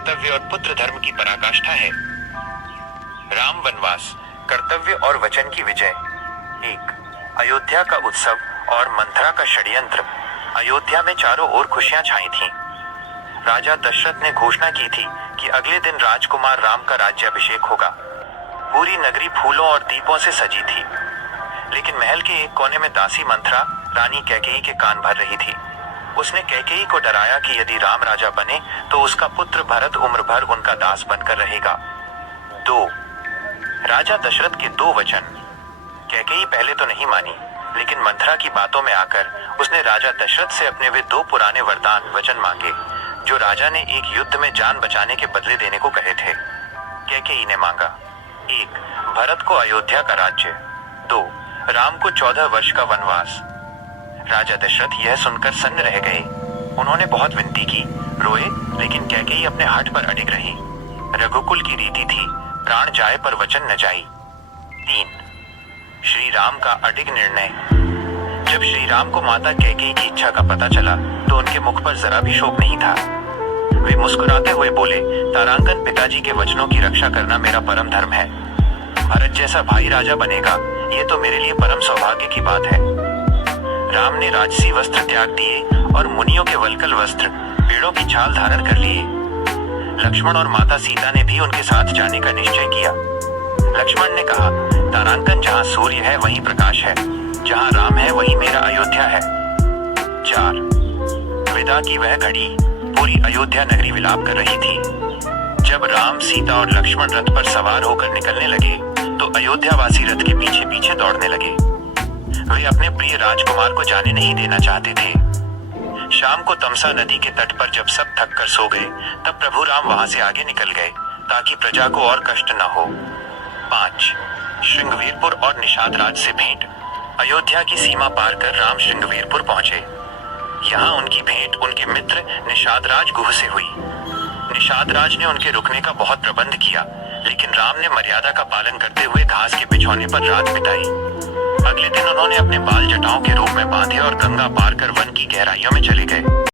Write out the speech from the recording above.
कर्तव्य और पुत्र धर्म की पराकाष्ठा है। राम वनवास, कर्तव्य और वचन की विजय। 1. अयोध्या का उत्सव और मंथरा का षड्यंत्र। अयोध्या में चारों ओर खुशियां छाई थीं। राजा दशरथ ने घोषणा की थी कि अगले दिन राजकुमार राम का राज्याभिषेक होगा। पूरी नगरी फूलों और दीपों से सजी थी, लेकिन महल के एक कोने में दासी मंथरा रानी कैकेयी के कान भर रही थी। उसने कैकेयी को डराया कि यदि राम राजा बने तो उसका पुत्र भरत उम्र भर उनका दास बनकर रहेगा। 2. राजा दशरथ के 2 वचन। कैकेयी पहले तो नहीं मानी, लेकिन मंथरा की बातों में आकर उसने राजा दशरथ से अपने वे 2 पुराने वरदान वचन मांगे, जो राजा ने एक युद्ध में जान बचाने के बदले देने को कहे थे। कैकेयी ने मांगा 1. भरत को अयोध्या का राज्य। 2. राम को 14 वर्ष का वनवास। राजा दशरथ यह सुनकर सन्न रह गए। उन्होंने बहुत विनती की, रोए, लेकिन कैकेयी अपने हठ पर अडिग रही। रघुकुल की रीति थी, प्राण जाए पर वचन न जाई। 3. श्री राम का अडिग निर्णय। जब श्री राम को माता कैकेयी की इच्छा का पता चला तो उनके मुख पर जरा भी शोक नहीं था। वे मुस्कुराते हुए बोले, तारांगन, पिताजी के वचनों की रक्षा करना मेरा परम धर्म है। भरत जैसा भाई राजा बनेगा, ये तो मेरे लिए परम सौभाग्य की बात है। राम ने राजसी वस्त्र त्याग दिए और मुनियों के वल्कल वस्त्र, पेड़ों की छाल धारण कर लिए। लक्ष्मण और माता सीता ने भी उनके साथ जाने का निश्चय किया। लक्ष्मण ने कहा, तारांगन, जहाँ सूर्य है वहीं प्रकाश है, जहाँ राम है वहीं मेरा अयोध्या है। 4. विदा की वह घड़ी। पूरी अयोध्या नगरी विलाप कर रही थी। जब राम, सीता और लक्ष्मण रथ पर सवार होकर निकलने लगे तो अयोध्यावासी रथ के पीछे पीछे दौड़ने लगे। वे अपने प्रिय राजकुमार को जाने नहीं देना चाहते थे। शाम को तमसा नदी के तट पर जब सब थक कर सो गए, तब प्रभु राम वहां से आगे निकल गए ताकि प्रजा को और कष्ट न हो। 5. श्रृंगवीरपुर और निषाद राज से भेंट। अयोध्या की सीमा पार कर राम श्रृंगवीरपुर पहुंचे। यहाँ उनकी भेंट उनके मित्र निषाद राज गुह से हुई। निषाद राज ने उनके रुकने का बहुत प्रबंध किया, लेकिन राम ने मर्यादा का पालन करते हुए घास के बिछौने पर रात बिताई। अगले दिन उन्होंने अपने बाल जटाओं के रूप में बांधे और गंगा पार कर वन की गहराइयों में चले गए।